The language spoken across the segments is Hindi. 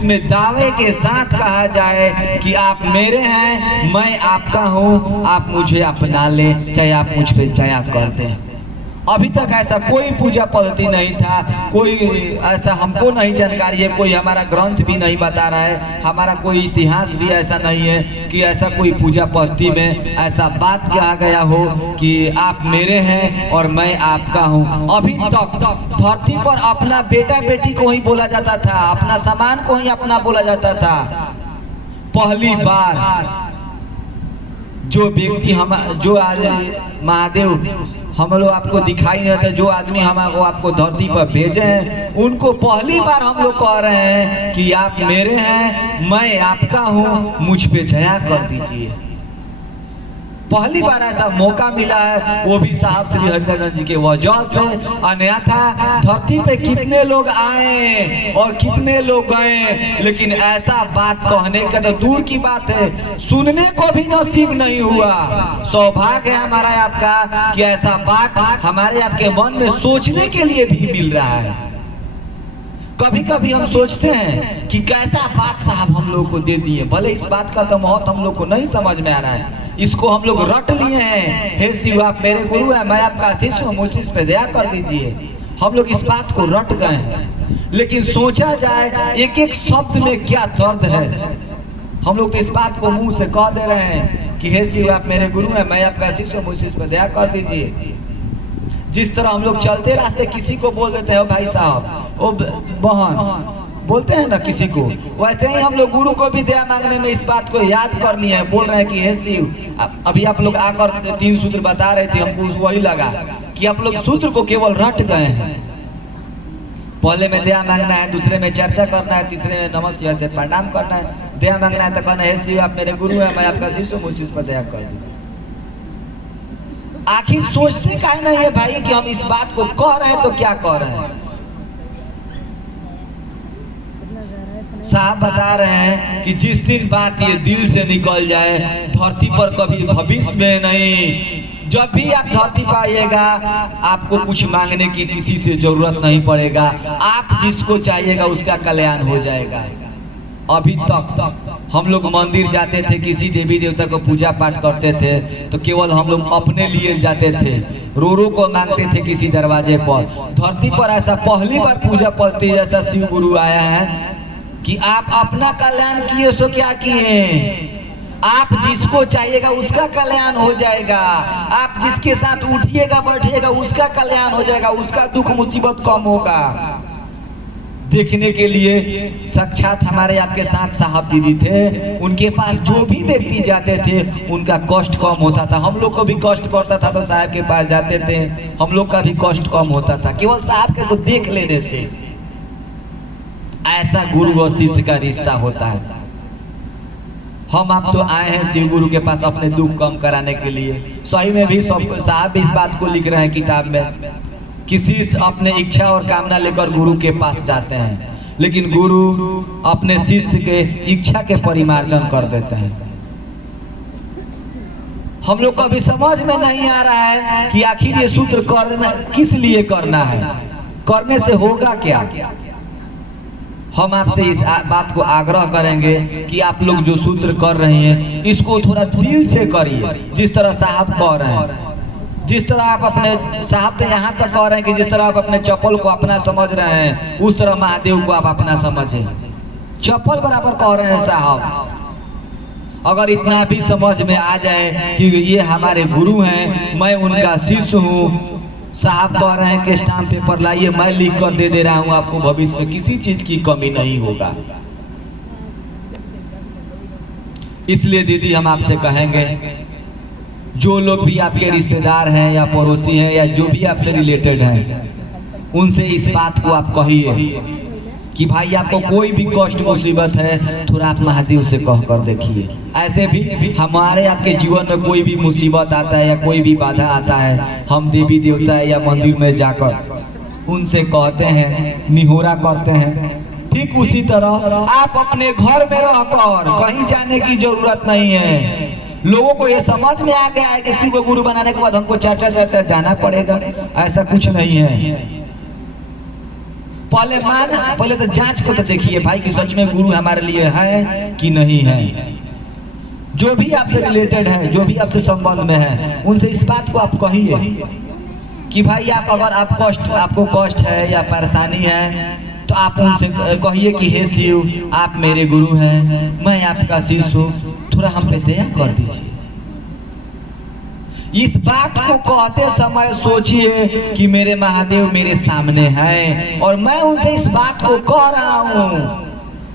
जिसमें दावे के साथ कहा जाए कि आप मेरे हैं, मैं आपका हूँ, आप मुझे अपना लें, चाहे आप मुझ पे दया कर दें। अभी तक ऐसा कोई पूजा पद्धति नहीं था, कोई ऐसा हमको नहीं जानकारी है, कोई हमारा ग्रंथ भी नहीं बता रहा है, हमारा कोई इतिहास भी ऐसा नहीं है कि ऐसा कोई पूजा पद्धति में ऐसा बात कहा गया हो कि आप मेरे हैं और मैं आपका हूँ। अभी तक धरती पर अपना बेटा बेटी को ही बोला जाता था, अपना सामान को ही अपना बोला जाता था। पहली बार जो व्यक्ति जो महादेव हम लोग आपको दिखाई नहीं देते, जो आदमी हमको आपको धरती पर भेजे हैं, उनको पहली बार हम लोग कह रहे हैं कि आप मेरे हैं, मैं आपका हूँ, मुझ पे दया कर दीजिए। पहली बार ऐसा मौका मिला है, वो भी साहब श्री हरिदयानंद जी के वजह से। अन्यथा धरती पे कितने लोग आए और कितने लोग गए, लेकिन ऐसा बात कहने का तो दूर की बात है, सुनने को भी नसीब नहीं हुआ। सौभाग्य है हमारा आपका कि ऐसा बात हमारे आपके मन में सोचने के लिए भी मिल रहा है। कभी कभी हम सोचते हैं कि कैसा बात साहब हम लोग को दे दिए, भले इस बात का तो महत्व हम लोग को नहीं समझ में आ रहा है, इसको हम लोग रट लिए हैं। हे शिव आप मेरे गुरु हैं, मैं आपका शिष्य हूँ, मुझ पे दया कर दीजिए। हम लोग इस बात को रट गए हैं, लेकिन सोचा जाए एक एक शब्द में क्या दर्द है। हम लोग तो इस बात को मुंह से कह दे रहे हैं कि हे शिव आप मेरे गुरु हैं, मैं आपका शिष्य हूँ, मुझ पे दया कर दीजिए। जिस तरह हम लोग चलते रास्ते किसी को बोल देते हैं, ओ भाई साहब, ओ बहन, बोलते हैं ना किसी को, वैसे ही हम लोग गुरु को भी दया मांगने में इस बात को याद करनी है। बोल रहे हैं कि हे शिव, अभी आप लोग आकर 3 सूत्र बता रहे थे, हमको वही लगा कि आप लोग सूत्र को केवल रट गए हैं। पहले में दया मांगना है, दूसरे में चर्चा करना है, तीसरे में नमः शिवाय से प्रणाम करना है। दया मांगना है तो कहना है हे शिव आप मेरे गुरु हैं, मैं आपका शिष्य हूँ, मुझ पर दया कर दीजिए। आखिर सोचते काहे नहीं है भाई कि हम इस बात को कह रहे हैं तो क्या कह रहे हैं। साहब बता रहे हैं कि जिस दिन बात ये दिल से निकल जाए, धरती पर कभी भविष्य में नहीं, जब भी आप धरती पर आइएगा आपको कुछ मांगने की किसी से जरूरत नहीं पड़ेगा, आप जिसको चाहिएगा उसका कल्याण हो जाएगा। अभी तक हम लोग मंदिर जाते थे, किसी देवी देवता को पूजा पाठ करते थे तो केवल हम लोग अपने लिए जाते थे, रो को मांगते थे किसी दरवाजे पर। धरती पर ऐसा पहली बार पूजा पद्धति जैसा शिव गुरु आया है कि आप अपना कल्याण किए सो क्या किए, आप जिसको चाहिएगा उसका कल्याण हो जाएगा, आप जिसके साथ उठिएगा बैठिएगा उसका कल्याण हो जाएगा, उसका दुख मुसीबत कम होगा। देखने के लिए साक्षात हमारे आपके साथ साहब दीदी थे, उनके पास जो भी व्यक्ति जाते थे उनका कष्ट कम होता था। हम लोग को भी कष्ट पड़ता था तो साहब के पास जाते थे, हम लोग का भी कष्ट कम होता था केवल साहब के को देख लेने से। ऐसा गुरु और शिष्य का रिश्ता होता है। हम आप तो आए हैं शिव गुरु के पास अपने दुख कम कराने के लिए। सही में भी सब साहब इस बात को लिख रहे हैं किताब में, किसी अपने इच्छा और कामना लेकर गुरु के पास जाते हैं, लेकिन गुरु अपने शिष्य के इच्छा के परिमार्जन कर देते हैं। हम लोग को अभी समझ में नहीं आ रहा है कि आखिर ये सूत्र करना किस लिए करना है, करने से होगा क्या। हम आपसे इस बात को आग्रह करेंगे कि आप लोग जो सूत्र कर रहे हैं इसको थोड़ा दिल से करिए, जिस तरह साहब कह रहे हैं। जिस तरह आप अपने साहब तो यहाँ तक कह रहे हैं कि जिस तरह आप अपने चप्पल को अपना समझ रहे हैं उस तरह महादेव को आप अपना समझें। चप्पल बराबर कह रहे हैं साहब। अगर इतना भी समझ में आ जाए कि ये हमारे गुरु हैं, मैं उनका शिष्य हूँ, साहब कह रहे हैं कि स्टाम्प पेपर लाइए, मैं लिख कर दे रहा हूँ आपको, भविष्य में किसी चीज की कमी नहीं होगा। इसलिए दीदी हम आपसे कहेंगे, जो लोग भी आपके रिश्तेदार हैं या पड़ोसी हैं या जो भी आपसे रिलेटेड हैं, उनसे इस बात को आप कहिए कि भाई आपको कोई भी कष्ट मुसीबत है थोड़ा आप महादेव से कह कर देखिए। ऐसे भी हमारे आपके जीवन में कोई भी मुसीबत आता है या कोई भी बाधा आता है, हम देवी देवता या मंदिर में जाकर उनसे कहते हैं, निहोरा करते हैं। ठीक उसी तरह आप अपने घर में रहकर कहीं जाने की जरूरत नहीं है। लोगों को ये समझ में आ गया है कि शिव को गुरु बनाने के बाद हमको चर्चा जाना पड़ेगा, ऐसा कुछ नहीं है। पहले तो जांच को तो देखिए भाई कि सच में गुरु हमारे लिए है कि नहीं है। जो भी आपसे रिलेटेड है, जो भी आपसे संबंध में है, उनसे इस बात को आप कहिए कि भाई आप अगर आपको कष्ट है या परेशानी है तो आप उनसे कहिए कि हे शिव आप मेरे गुरु हैं, मैं आपका शिष्य हूँ, थोड़ा हम पे दया कर दीजिए। इस बात को कहते समय सोचिए कि मेरे महादेव मेरे सामने हैं और मैं उनसे इस बात को कह रहा हूँ।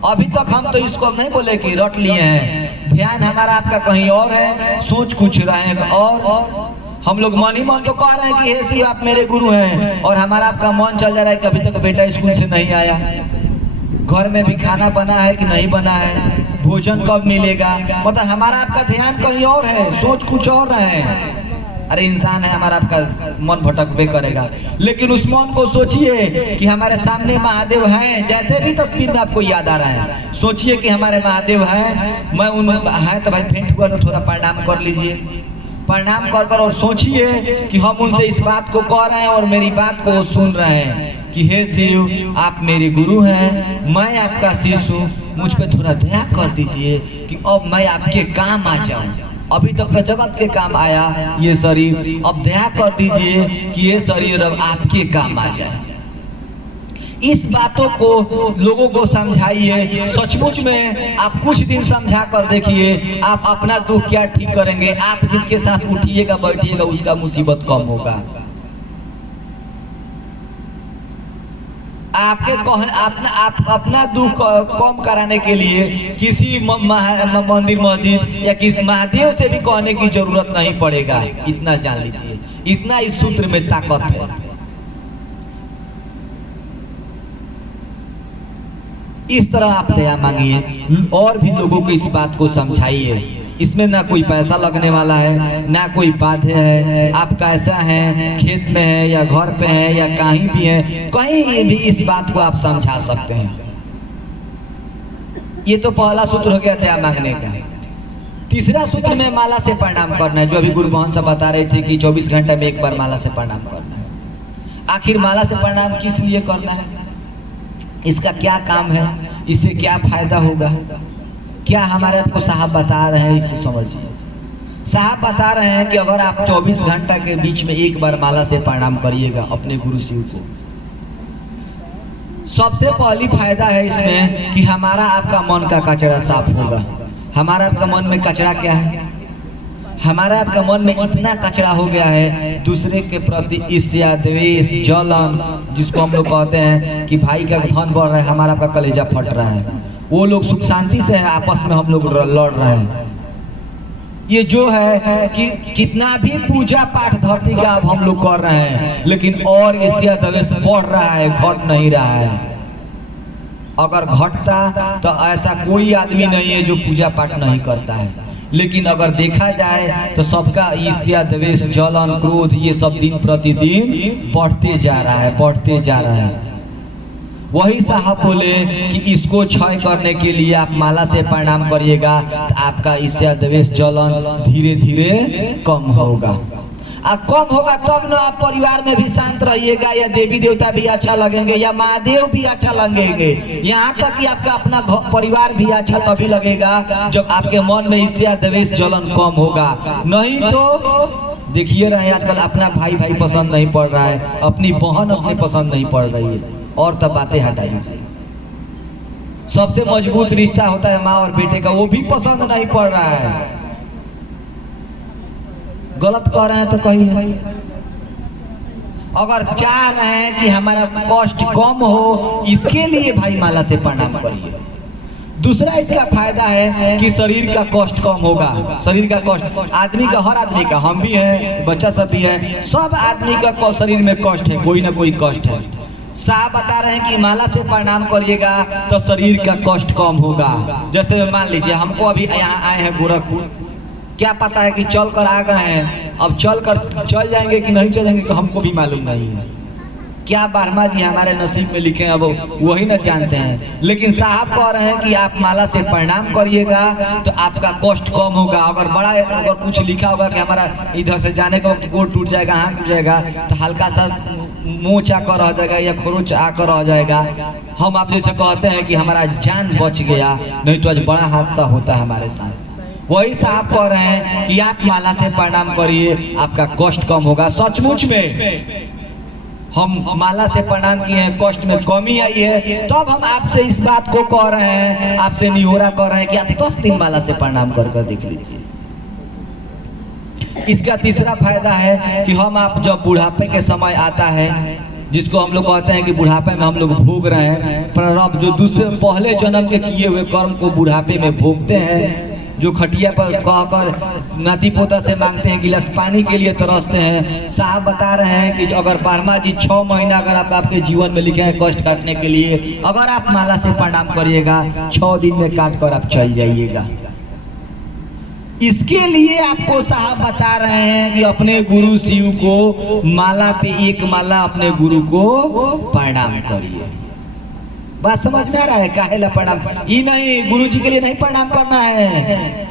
अभी तक हम तो इसको नहीं बोले कि रट लिए हैं, ध्यान हमारा आपका कहीं और है, सोच कुछ रहे हैं और हम लोग मन ही मन तो कह रहे हैं कि हे शिव आप मेरे गुरु हैं और हमारा आपका मन चल जा रहा है कि अभी तक बेटा स्कूल से नहीं आया, घर में भी खाना बना है कि नहीं बना है, भोजन कब मिलेगा, मतलब हमारा आपका ध्यान कहीं और है, सोच कुछ और रहे हैं। अरे इंसान है, हमारा आपका मन भटकबे करेगा, लेकिन उस मन को सोचिए कि हमारे सामने महादेव हैं। जैसे भी तस्वीर में आपको याद आ रहा है सोचिए कि हमारे महादेव हैं, मैं उन है तो भाई फेंट हुआ तो थोड़ा प्रणाम कर लीजिए, प्रणाम कर और सोचिए कि हम उनसे इस बात को कह रहे हैं और मेरी बात को सुन रहे हैं कि हे शिव आप मेरे गुरु हैं, मैं आपका शिष्य हूँ, मुझ पे थोड़ा दया कर दीजिए कि अब मैं आपके काम आ जाऊँ। अभी तक तो जगत के काम आया ये शरीर, अब दया कर दीजिए कि ये शरीर अब आपके काम आ जाए। इस बातों को लोगों को समझाइए। सचमुच में आप कुछ दिन समझा कर देखिए, आप अपना दुख क्या ठीक करेंगे। आप जिसके साथ उठिएगा बैठिएगा उसका मुसीबत कम होगा। आप अपना दुख कम कराने के लिए किसी मंदिर मस्जिद या किसी महादेव से भी कहने की जरूरत नहीं पड़ेगा। इतना जान लीजिए, इतना इस सूत्र में ताकत है। इस तरह आप दया मांगिए और भी लोगों को इस बात को समझाइए। इसमें ना कोई पैसा लगने वाला है, ना कोई बाध्य है। आप कैसा हैं, खेत में है या घर पे है या कहीं भी है, कहीं भी इस बात को आप समझा सकते हैं। ये तो पहला सूत्र हो गया दया मांगने का। तीसरा सूत्र में माला से प्रणाम करना है, जो अभी गुरु बहन साहब बता रहे थे कि 24 घंटे में एक बार माला से प्रणाम करना है। आखिर माला से प्रणाम किस लिए करना है, इसका क्या काम है, इससे क्या फायदा होगा, क्या हमारे आपको साहब बता रहे हैं, इसे समझिए। साहब बता रहे हैं कि अगर आप 24 घंटा के बीच में एक बार माला से प्रणाम करिएगा अपने गुरु शिव को, सबसे पहली फायदा है इसमें कि हमारा आपका मन का कचरा साफ होगा। हमारा आपका मन में कचरा क्या है, हमारा आपका मन में इतना कचरा हो गया है दूसरे के प्रति ईर्ष्या, द्वेष, जलन, जिसको हम लोग कहते हैं कि भाई का धन बढ़ रहा है, हमारा आपका कलेजा फट रहा है। वो लोग सुख शांति से है, आपस में हम लोग लड़ रहे हैं। ये जो है कि कितना भी पूजा पाठ धरती का अब हम लोग कर रहे हैं, लेकिन और ईर्ष्या द्वेष बढ़ रहा है, घट नहीं रहा है। अगर घटता तो ऐसा कोई आदमी नहीं है जो पूजा पाठ नहीं करता है, लेकिन अगर देखा जाए तो सबका ईर्ष्या, द्वेष, जलन, क्रोध ये सब दिन प्रतिदिन बढ़ते जा रहा है, बढ़ते जा रहा है। वही साहब बोले कि इसको क्षय करने के लिए आप माला से प्रणाम करिएगा तो आपका ईर्ष्या, द्वेष, जलन धीरे धीरे कम होगा। कम होगा तब ना आप परिवार में भी शांत रहिएगा, या देवी देवता भी अच्छा लगेंगे, या महादेव भी अच्छा लगेंगे, यहाँ तक कि आपका अपना परिवार भी अच्छा तभी लगेगा जब आपके मन में ईर्ष्या, द्वेष, जलन कम होगा। नहीं तो देखिए रहे आजकल अपना भाई भाई पसंद नहीं पड़ रहा है, अपनी बहन अपनी पसंद नहीं पड़ रही है, और तब बातें हटा दीजिए। सबसे मजबूत रिश्ता होता है माँ और बेटे का, वो भी पसंद नहीं पड़ रहा है। गलत कह रहे हैं तो कहिए। अगर चाह रहे हैं कि हमारा कष्ट कम हो, इसके लिए भाई माला से प्रणाम करिए। दूसरा इसका फायदा है कि शरीर का कष्ट कम होगा। शरीर का कष्ट आदमी का, हर आदमी का, हम भी हैं, बच्चा सब भी है, सब आदमी का शरीर में कष्ट है, कोई ना कोई कष्ट है। साहब बता रहे हैं कि माला से प्रणाम करिएगा तो शरीर का कष्ट कम होगा। जैसे मान लीजिए हमको अभी यहाँ आए हैं गोरखपुर, क्या पता है कि चल कर आ गए हैं, अब चल जाएंगे कि नहीं चलेंगे तो हमको भी मालूम नहीं है। क्या ब्रह्मा जी हमारे नसीब में लिखे हैं अब वही न जानते हैं। लेकिन साहब कह रहे हैं कि आप माला से प्रणाम करिएगा तो आपका कष्ट कम होगा। अगर कुछ लिखा होगा कि हमारा इधर से जाने का वक्त गोड़ टूट जाएगा, हाथ टूट जाएगा, तो हल्का सा मुंह चाकर रह जाएगा या खरोच आकर रह जाएगा। हम आप जैसे कहते हैं कि हमारा जान बच गया, नहीं तो आज बड़ा हादसा होता है हमारे साथ। वही साहब कह रहे हैं कि आप माला से प्रणाम करिए, आपका कष्ट कम होगा। सचमुच में हम माला से प्रणाम किए हैं, कष्ट में कमी आई है, तब हम आपसे इस बात को कह रहे हैं, आपसे निहोरा कर रहे हैं कि आप 10 दिन माला से प्रणाम कर देख लीजिए। इसका तीसरा फायदा है कि हम आप जब बुढ़ापे के समय आता है, जिसको हम लोग कहते हैं कि बुढ़ापे में हम लोग भोग रहे हैं प्रारब्ध, जो दूसरे पहले जन्म के किए हुए कर्म को बुढ़ापे में भोगते हैं, जो खटिया पर कहकर नाती पोता से मांगते हैं, गिलास पानी के लिए तरसते हैं। साहब बता रहे हैं कि अगर वर्मा जी 6 महीना अगर आपके जीवन में लिखे हैं कष्ट काटने के लिए, अगर आप माला से प्रणाम करिएगा 6 दिन में काट कर आप चल जाइएगा। इसके लिए आपको साहब बता रहे हैं कि अपने गुरु शिव को माला पे एक माला अपने गुरु को प्रणाम करिए। बात समझ में आ रहा है? काहे ला प्रणाम? ये नहीं, गुरु जी के लिए नहीं प्रणाम करना है,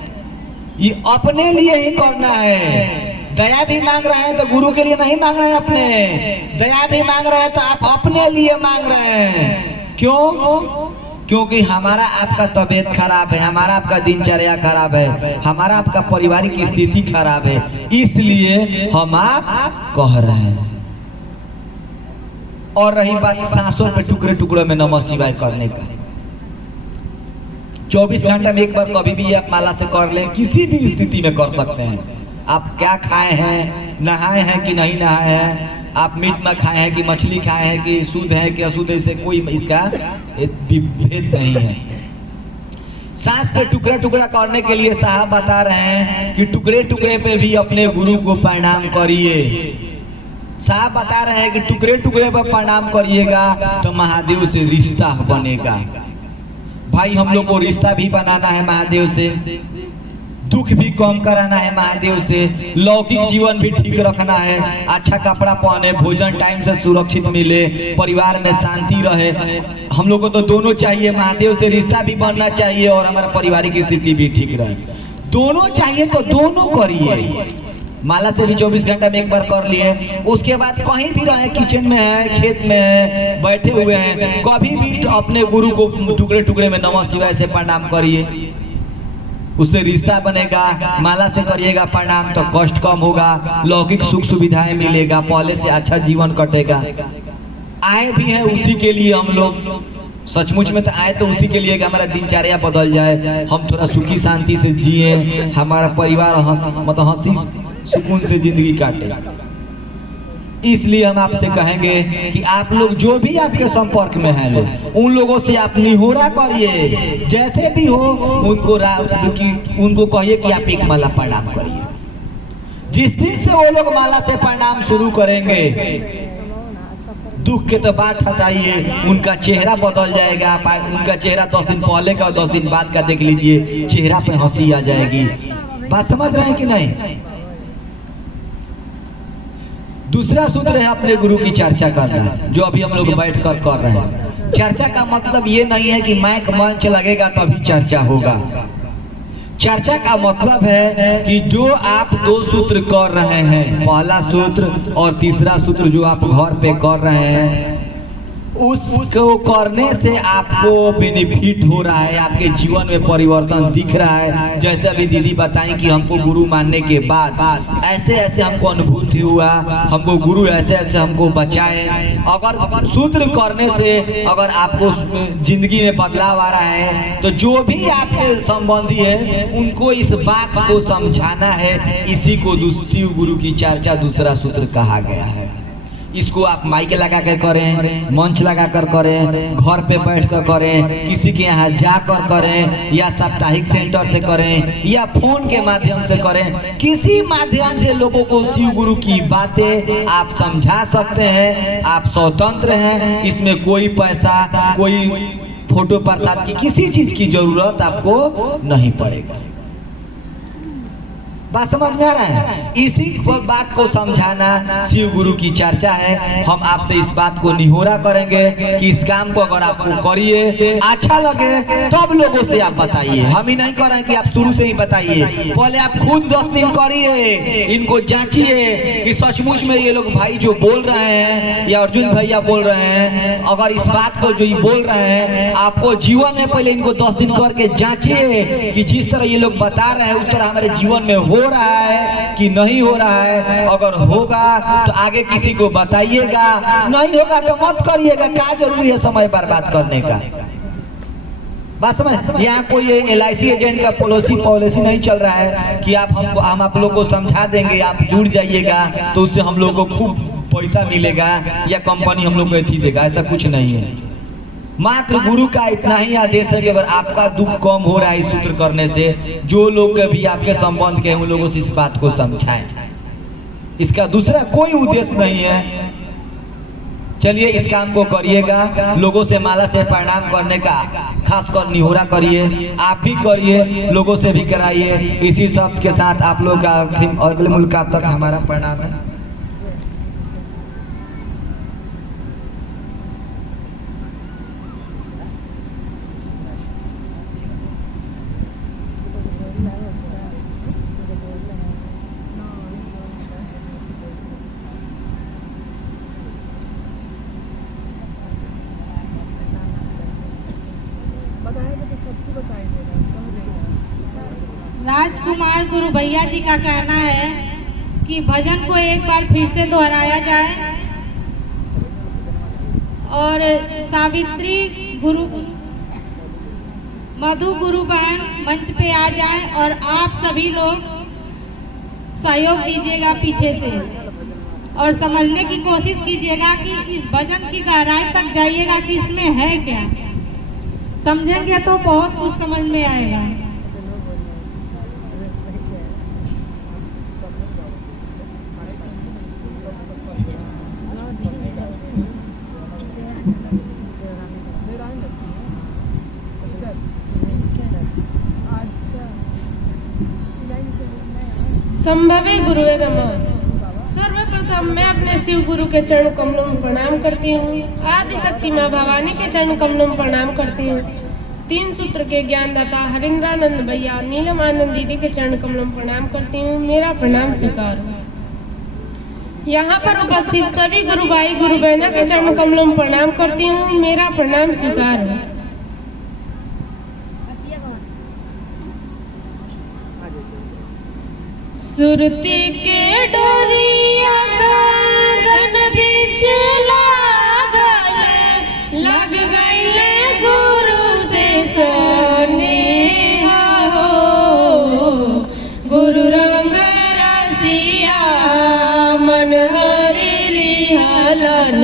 ये अपने लिए ही करना है। दया भी मांग रहे हैं तो गुरु के लिए नहीं मांग रहे हैं, अपने दया भी मांग रहे हैं तो आप अपने लिए मांग रहे हैं। क्यों? क्योंकि हमारा आपका तबीयत खराब है, हमारा आपका दिनचर्या खराब है, हमारा आपका पारिवारिक स्थिति खराब है, इसलिए हम आप कह रहे हैं। और रही बात सांसों पे टुकड़े टुकड़े में नमः शिवाय करने का, 24 घंटे में एक बार कभी भी आप माला से कर लें, किसी भी स्थिति में कर सकते हैं। आप क्या खाए हैं, नहाए हैं कि नहीं नहाए हैं, आप मीट में खाए हैं कि मछली खाए हैं कि शुद्ध है कि अशुद्ध है, इससे कोई इसका भेद नहीं है। सांस पे टुकड़ा टुकड़ा करने के लिए साहब बता रहे हैं कि टुकड़े टुकड़े पे भी अपने गुरु को प्रणाम करिए। साहब बता रहे हैं कि टुकड़े टुकड़े पर प्रणाम करिएगा तो महादेव से रिश्ता बनेगा। भाई हम लोग को रिश्ता भी बनाना है महादेव से, दुख भी कम कराना है महादेव से, लौकिक जीवन भी ठीक रखना है, अच्छा कपड़ा पहने, भोजन टाइम से सुरक्षित मिले, परिवार में शांति रहे। हम लोग को तो दोनों चाहिए, महादेव से रिश्ता भी बनना चाहिए और हमारा पारिवारिक स्थिति भी ठीक रहे। दोनों चाहिए तो दोनों करिए। माला से भी 24 घंटा में एक बार कर लिए, उसके बाद कहीं भी रहे, किचन में है, खेत में है, बैठे हुए हैं, कभी भी अपने गुरु को टुकड़े टुकड़े में नमः शिवाय से प्रणाम करिए, उससे रिश्ता बनेगा। माला से करिएगा प्रणाम तो कष्ट कम होगा, लौकिक सुख सुविधाएं मिलेगा, पहले से अच्छा जीवन कटेगा। आए भी हैं उसी के लिए हम लोग, सचमुच में तो आए तो उसी के लिए कि हमारा दिनचर्या बदल जाए, हम थोड़ा सुखी शांति से जिए, हमारा परिवार मतलब हंसी सुकून से जिंदगी काटे। इसलिए हम आपसे कहेंगे कि आप लोग जो भी आपके संपर्क में हैं लोग, उन लोगों से आप निहोरा करिए, जैसे भी हो उनको कहिए कि आप एक माला प्रणाम करिए। जिस दिन से वो लोग माला से प्रणाम शुरू करेंगे, दुख के तो बात हटाइए, उनका चेहरा बदल जाएगा। आप उनका चेहरा 10 दिन पहले का और 10 दिन बाद का देख लीजिए, चेहरा पे हंसी आ जाएगी। बात समझ रहे हैं कि नहीं? दूसरा सूत्र है अपने गुरु की चर्चा करना, जो अभी हम लोग बैठकर कर रहे हैं। चर्चा का मतलब ये नहीं है कि माइक मंच लगेगा तभी चर्चा होगा। चर्चा का मतलब है कि जो आप 2 सूत्र कर रहे हैं, पहला सूत्र और तीसरा सूत्र जो आप घर पे कर रहे हैं, उसको करने से आपको बेनिफिट हो रहा है, आपके जीवन में परिवर्तन दिख रहा है। जैसे अभी दीदी बताई कि हमको गुरु मानने के बाद ऐसे ऐसे हमको अनुभूति हुआ, हमको गुरु ऐसे ऐसे हमको बचाए। अगर सूत्र करने से अगर आपको जिंदगी में बदलाव आ रहा है तो जो भी आपके संबंधी है उनको इस बात को समझाना है। इसी को शिव गुरु की चर्चा दूसरा सूत्र कहा गया है। इसको आप माइक लगा कर करें, मंच लगा कर करें, घर पे बैठ कर करें, किसी के यहाँ जाकर करें, या साप्ताहिक सेंटर से करें, या फोन के माध्यम से करें, किसी माध्यम से लोगों को शिव गुरु की बातें आप समझा सकते हैं। आप स्वतंत्र हैं, इसमें कोई पैसा, कोई फोटो प्रसाद की किसी चीज की जरूरत आपको नहीं पड़ेगा। बात समझ में आ रहा है? इसी बात को समझाना शिव गुरु की चर्चा है। हम आपसे इस बात को निहोरा करेंगे कि इस काम को अगर आपको करिए, अच्छा लगे तब लोगों से आप बताइए। हम ही नहीं कर रहे हैं कि आप शुरू से ही बताइए, पहले आप खुद 10 दिन करिए, इनको जांचिए कि सचमुच में ये लोग भाई जो बोल रहे हैं या अर्जुन भैया बोल रहे हैं, अगर इस बात को जो ये बोल रहे हैं आपको जीवन में, पहले इनको 10 दिन करके जांचिए कि जिस तरह ये लोग बता रहे हैं उस तरह हमारे जीवन में हो रहा है कि नहीं हो रहा है। अगर होगा तो आगे किसी को बताइएगा, नहीं होगा तो मत करिएगा। क्या जरूरी है समय बर्बाद करने का? बात समझ? यहाँ कोई LIC एजेंट का पॉलिसी नहीं चल रहा है कि हम आप लोग को समझा देंगे, आप जुड़ जाइएगा तो उससे हम लोग को खूब पैसा मिलेगा या कंपनी हम लोग को एथी देगा, ऐसा कुछ नहीं है। मात्र गुरु का इतना ही आदेश है कि अगर आपका दुख कम हो रहा है इस सूत्र करने से, जो लोग भी आपके संबंध के उन लोगों से इस बात को समझाएं। इसका दूसरा कोई उद्देश्य नहीं है। चलिए इस काम को करिएगा, लोगों से माला से प्रणाम करने का खासकर निहोरा करिए, आप भी करिए, लोगों से भी कराइए। इसी शब्द के साथ आप लोग का अगले मुलाकात तक हमारा प्रणाम है। राजकुमार गुरु भैया जी का कहना है कि भजन को एक बार फिर से दोहराया जाए और सावित्री गुरु मधु गुरु बहन मंच पे आ जाएं और आप सभी लोग सहयोग दीजिएगा पीछे से और समझने की कोशिश कीजिएगा कि इस भजन की गहराई तक जाइएगा कि इसमें है क्या। समझेंगे तो बहुत कुछ समझ में आएगा। संभवे गुरुवे नमः। सर्वप्रथम मैं अपने शिव गुरु के चरण कमलों में प्रणाम करती हूँ। आदि शक्ति माँ भवानी के चरण कमलों में प्रणाम करती हूँ। 3 सूत्र के ज्ञानदाता हरिंद्रानंद भैया नीलम आनंद दीदी के चरण कमलों में प्रणाम करती हूँ। मेरा प्रणाम स्वीकार हो। यहाँ पर उपस्थित सभी गुरु भाई गुरु बहना के चरण कमलों में प्रणाम करती हूँ। मेरा प्रणाम स्वीकार हो। सुरती के डोरिया गगन बीच लागल, लग गईले गुरु से स्नेहा हो। गुरु रंग रसिया मन हरि लिहलन,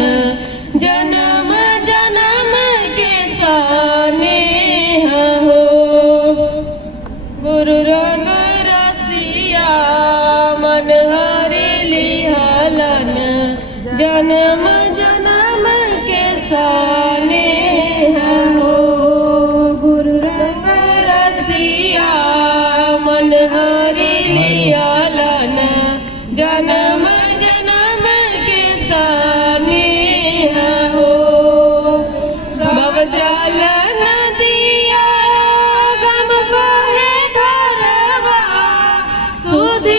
जन्म जन्म के स्नेहा हो। गुरु रंग मन हरि लिहलन, जन्म जन्म के स्नेहा हो। गुरु रंग रसिया मन हरि लिहलन, जन्म जन्म के स्नेहा हो। भवजल नदिया गम बहे धरवा, सुधी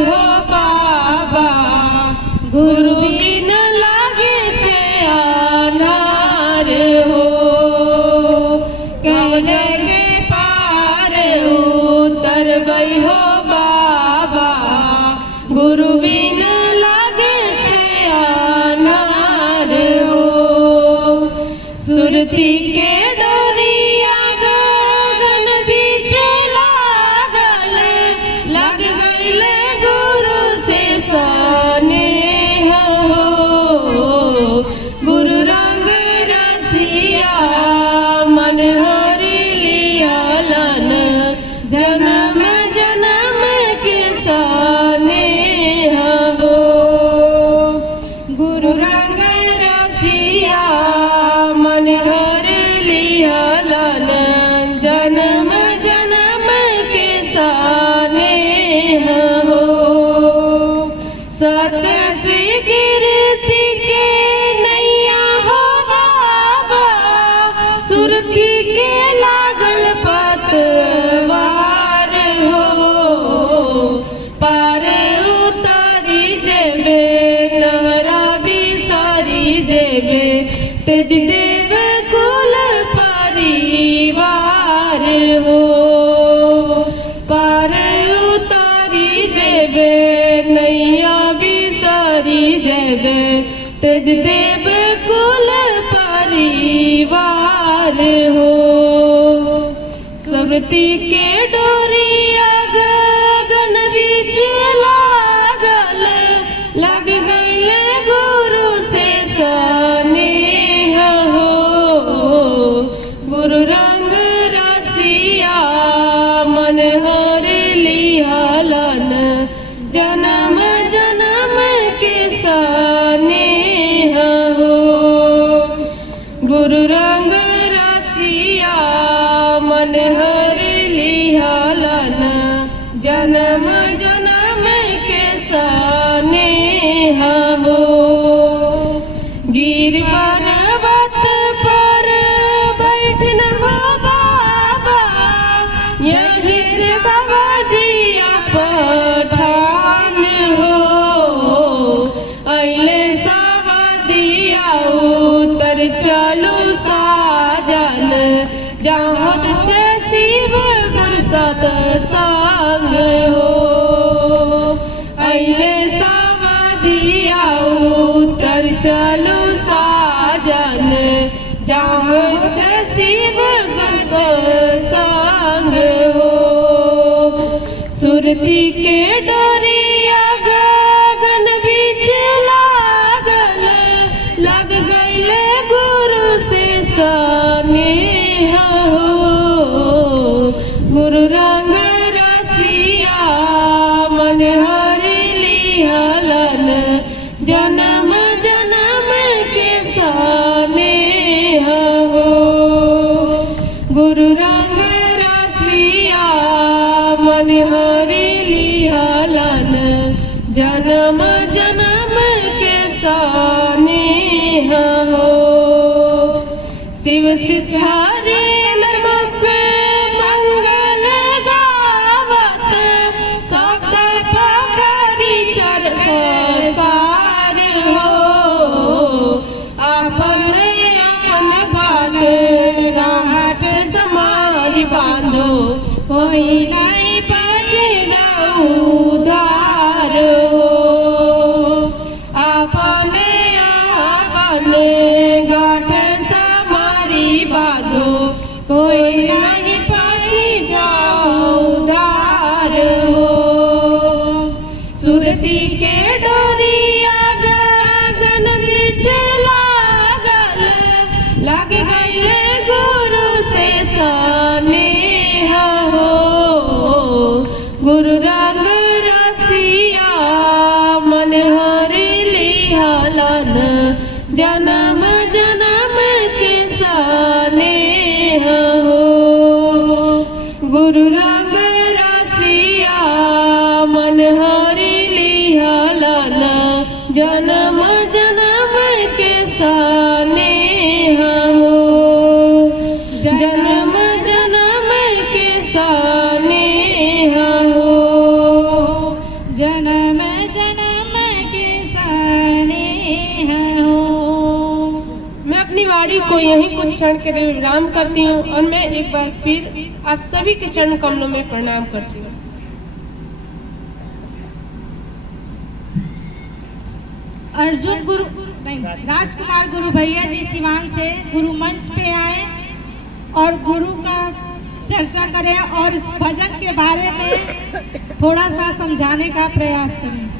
हो बाबा, गुरु बिन लागे छे अनार हो। के पार उतरबै हो बाबा, गुरु बिन लागे छे अनार हो। सुरती के डोरिया गगन बीच लागल, लग गईले गुरु से स्नेहा हो। गुरु रंग रसिया मन हरि लिहलन, जन्म जन्म के स्नेहा हो। गुरु रंग रसिया सत्य स्वीकृति के नैया हो बाबा, सुरती के लागल पतवार हो, पार उतारी जेबे नहरा बिसारी जेबे, तेज देव कुल परिवार हो, पार उतारी जेबे नैया बिसारी जेबे, तेज देव कुल परिवार हो। सुरती के डोरिया गगन बीच लागल, लग गइल गुरु से स्नेह हो, गुरु रंग रसिया मन हर लिहलन, जन्म जन्म के स्नेह हो, गुरु रंग रसिया मन हर लिहलन, जन्म जन्म के स्नेह हो। गिर पर्वत पर बैठन हो बाबा, यही से सब दिया पठान हो, अइले सब दिया उतर चलू साजन, जहाँ छे शिव गुरु सत्संग हो, अइले सब दिया उतर चलू साजन, जहाँ छे शिव गुरु सत्संग हो। सुरती के डोरिया गगन बीच लागल, लग गइल गुरु से स्नेह हो, गुरु रंग रसिया मन हर लिहलन, जन्म जन्म के स्नेह हो, गुरु रंग रसिया मन हर लिहलन, जन्म जन्म के स्नेह हो। शिव शिष्यारी नरमुख मंगल गावत, शब्द पकड़ी चरण पार हो, अपन अपन गाँठ समारी बांधो, कोई नहीं बच जाऊ उधार हो, अपने अपने गाँठ समारी बांधो, कोई नहीं बच जाऊ उधार हो। सुरती के डोरिया गगन बीच लागल, लग गइल गुरु से स्नेह हो, गुरु रंग रसिया मन हर लिहलन, जन्म जन्म के स्नेह हो, गुरु रंग रसिया मन हर लिहलन, जन्म जन्म के स्नेह हो, जन्म जन्म के स्नेह हो, जन्म जन्म के स्नेह हो। मैं अपनी वाणी को यहीं कुछ क्षण के लिए विराम करती हूँ और मैं एक बार फिर आप सभी के चरण कमलों में प्रणाम करती हूँ। अर्जुन गुरु नहीं, राजकुमार गुरु भैया जी सिवान से गुरु मंच पे आए और गुरु का चर्चा करें और इस भजन के बारे में थोड़ा सा समझाने का प्रयास करें।